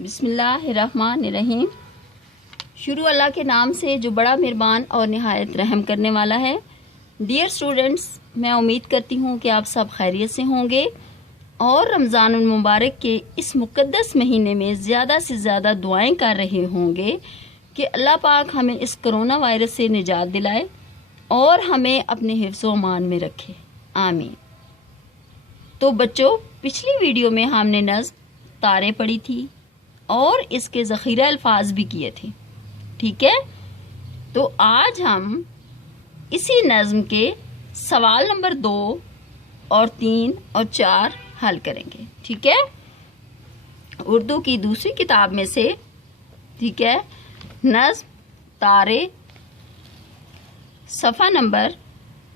بسم اللہ الرحمن الرحیم۔ شروع اللہ کے نام سے جو بڑا مہربان اور نہایت رحم کرنے والا ہے۔ ڈیئر اسٹوڈنٹس، میں امید کرتی ہوں کہ آپ سب خیریت سے ہوں گے اور رمضان المبارک کے اس مقدس مہینے میں زیادہ سے زیادہ دعائیں کر رہے ہوں گے کہ اللہ پاک ہمیں اس کرونا وائرس سے نجات دلائے اور ہمیں اپنے حفظ و امان میں رکھے، آمین۔ تو بچوں، پچھلی ویڈیو میں ہم نے نظم تارے پڑھی تھی اور اس کے ذخیرہ الفاظ بھی کیے تھے، ٹھیک ہے؟ تو آج ہم اسی نظم کے سوال نمبر 2 اور 3 اور 4 حل کریں گے، ٹھیک ہے؟ اردو کی دوسری کتاب میں سے، ٹھیک ہے، نظم تارے، صفحہ نمبر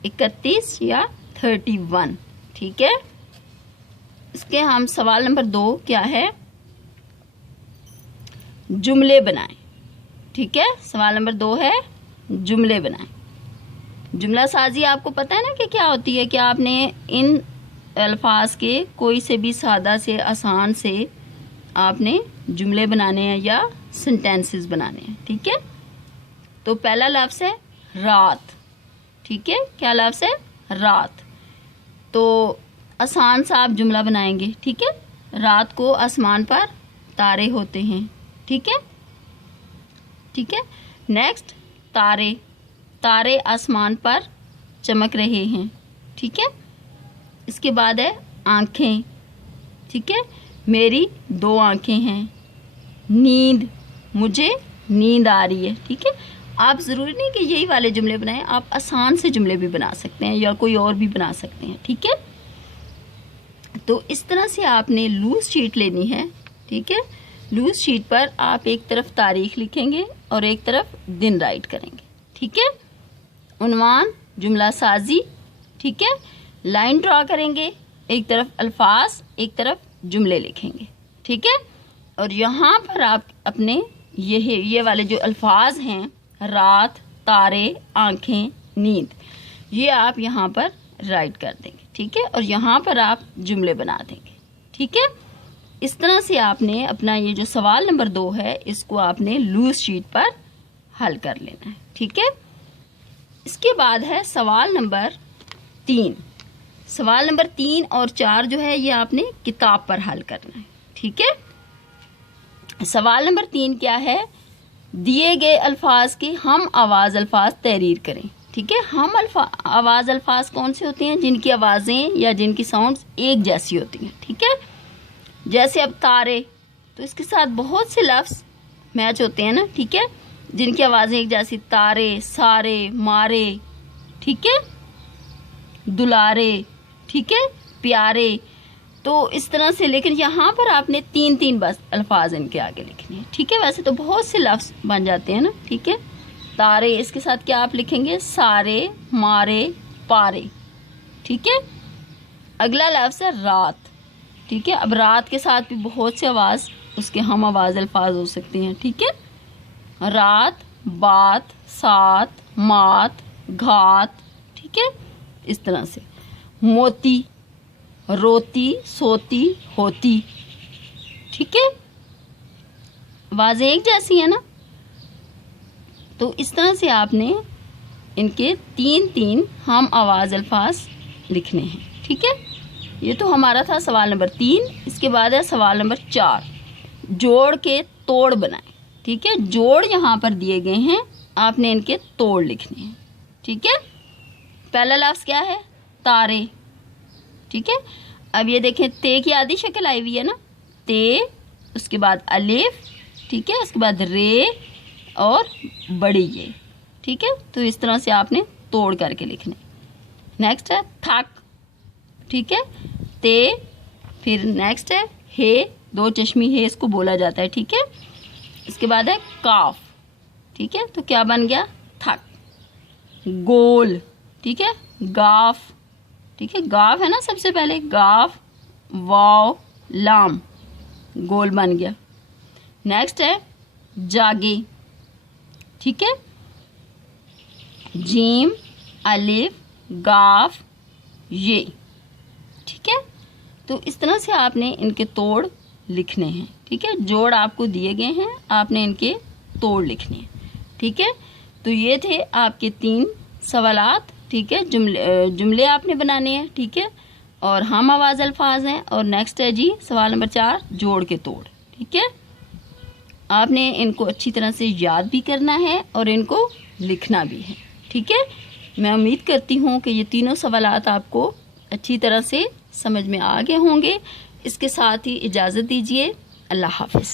31 یا 31، ٹھیک ہے؟ اس کے ہم سوال نمبر 2 کیا ہے؟ جملے بنائیں، ٹھیک ہے؟ سوال نمبر 2 ہے جملے بنائیں۔ جملہ سازی آپ کو پتہ ہے نا کہ کیا ہوتی ہے، کہ آپ نے ان الفاظ کے کوئی سے بھی سادہ سے آسان سے آپ نے جملے بنانے ہیں یا سینٹینسز بنانے ہیں، ٹھیک ہے؟ تو پہلا لفظ ہے رات، ٹھیک ہے؟ کیا لفظ ہے؟ رات۔ تو آسان سا آپ جملہ بنائیں گے، ٹھیک ہے؟ رات کو آسمان پر تارے ہوتے ہیں، ٹھیک ہے؟ ٹھیک ہے، نیکسٹ تارے، تارے آسمان پر چمک رہے ہیں، ٹھیک ہے؟ اس کے بعد ہے آنکھیں، ٹھیک ہے؟ میری 2 آنکھیں ہیں۔ نیند، مجھے نیند آ رہی ہے، ٹھیک ہے؟ آپ ضروری نہیں کہ یہی والے جملے بنائیں، آپ آسان سے جملے بھی بنا سکتے ہیں یا کوئی اور بھی بنا سکتے ہیں، ٹھیک ہے؟ تو اس طرح سے آپ نے لوز شیٹ لینی ہے، ٹھیک ہے؟ لوز شیٹ پر آپ ایک طرف تاریخ لکھیں گے اور ایک طرف دن رائٹ کریں گے، ٹھیک ہے؟ عنوان، جملہ سازی، ٹھیک ہے؟ لائن ڈرا کریں گے، ایک طرف الفاظ ایک طرف جملے لکھیں گے، ٹھیک ہے؟ اور یہاں پر آپ اپنے یہ والے جو الفاظ ہیں، رات، تارے، آنکھیں، نیند، یہ آپ یہاں پر رائٹ کر دیں گے، ٹھیک ہے؟ اور یہاں پر آپ جملے بنا دیں گے، ٹھیک ہے؟ اس طرح سے آپ نے اپنا یہ جو سوال نمبر 2 ہے، اس کو آپ نے لوز شیٹ پر حل کر لینا ہے، ٹھیک ہے؟ اس کے بعد ہے سوال نمبر 3۔ سوال نمبر 3 اور 4 جو ہے یہ آپ نے کتاب پر حل کرنا ہے، ٹھیک ہے؟ سوال نمبر 3 کیا ہے؟ دیے گئے الفاظ کے ہم آواز الفاظ تحریر کریں، ٹھیک ہے؟ ہم آواز الفاظ کون سے ہوتے ہیں؟ جن کی آوازیں یا جن کی ساؤنڈز ایک جیسی ہوتی ہیں، ٹھیک ہے؟ جیسے اب تارے، تو اس کے ساتھ بہت سے لفظ میچ ہوتے ہیں نا، ٹھیک ہے؟ جن کی آوازیں ایک جیسی، تارے، سارے، مارے، ٹھیک ہے؟ دلارے، ٹھیک ہے؟ پیارے۔ تو اس طرح سے، لیکن یہاں پر آپ نے 3 بس الفاظ ان کے آگے لکھنے ہیں، ٹھیک ہے؟ ویسے تو بہت سے لفظ بن جاتے ہیں نا، ٹھیک ہے؟ تارے، اس کے ساتھ کیا آپ لکھیں گے؟ سارے، مارے، پارے، ٹھیک ہے؟ اگلا لفظ ہے رات، ٹھیک ہے؟ اب رات کے ساتھ بھی بہت سے آواز، اس کے ہم آواز الفاظ ہو سکتے ہیں، ٹھیک ہے؟ رات، بات، سات، مات، گھات، ٹھیک ہے؟ اس طرح سے موتی، روتی، سوتی، ہوتی، ٹھیک ہے؟ آوازیں ایک جیسی ہیں نا؟ تو اس طرح سے آپ نے ان کے 3 ہم آواز الفاظ لکھنے ہیں، ٹھیک ہے؟ یہ تو ہمارا تھا سوال نمبر 3۔ اس کے بعد ہے سوال نمبر 4، جوڑ کے توڑ بنائیں، ٹھیک ہے؟ جوڑ یہاں پر دیے گئے ہیں، آپ نے ان کے توڑ لکھنے ہیں، ٹھیک ہے؟ پہلا لفظ کیا ہے؟ تارے، ٹھیک ہے؟ اب یہ دیکھیں، تے کی آدھی شکل آئی ہوئی ہے نا، تے، اس کے بعد الف، ٹھیک ہے؟ اس کے بعد رے اور بڑی یہ، ٹھیک ہے؟ تو اس طرح سے آپ نے توڑ کر کے لکھنے۔ نیکسٹ ہے تھک، ٹھیک ہے؟ تے، پھر نیکسٹ ہے ہے، 2 چشمی ہے، اس کو بولا جاتا ہے، ٹھیک ہے؟ اس کے بعد ہے کاف، ٹھیک ہے؟ تو کیا بن گیا؟ تھک۔ گول، ٹھیک ہے؟ گاف، ٹھیک ہے؟ گاف ہے نا سب سے پہلے، گاف، واو، لام، گول بن گیا۔ نیکسٹ ہے جاگے، ٹھیک ہے؟ جیم، الف، گاف، یہ، ٹھیک ہے؟ تو اس طرح سے آپ نے ان کے توڑ لکھنے ہیں. ٹھیک ہے, جوڑ آپ کو دیے گئے ہیں, آپ نے ان کے توڑ لکھنے ہیں. ٹھیک ہے, تو یہ تھے آپ کے 3 سوالات. ٹھیک ہے, جملے آپ نے بنانے ہیں. ٹھیک ہے, اور ہم آواز الفاظ ہیں. اور نیکسٹ ہے جی سوال نمبر 4 جوڑ کے توڑ. ٹھیک ہے, آپ نے ان کو اچھی طرح سے یاد بھی کرنا ہے اور ان کو لکھنا بھی ہے. ٹھیک ہے, میں امید کرتی ہوں کہ یہ تینوں سوالات آپ کو اچھی طرح سے سمجھ میں آ گئے ہوں گے. اس کے ساتھ ہی اجازت دیجیے. اللہ حافظ.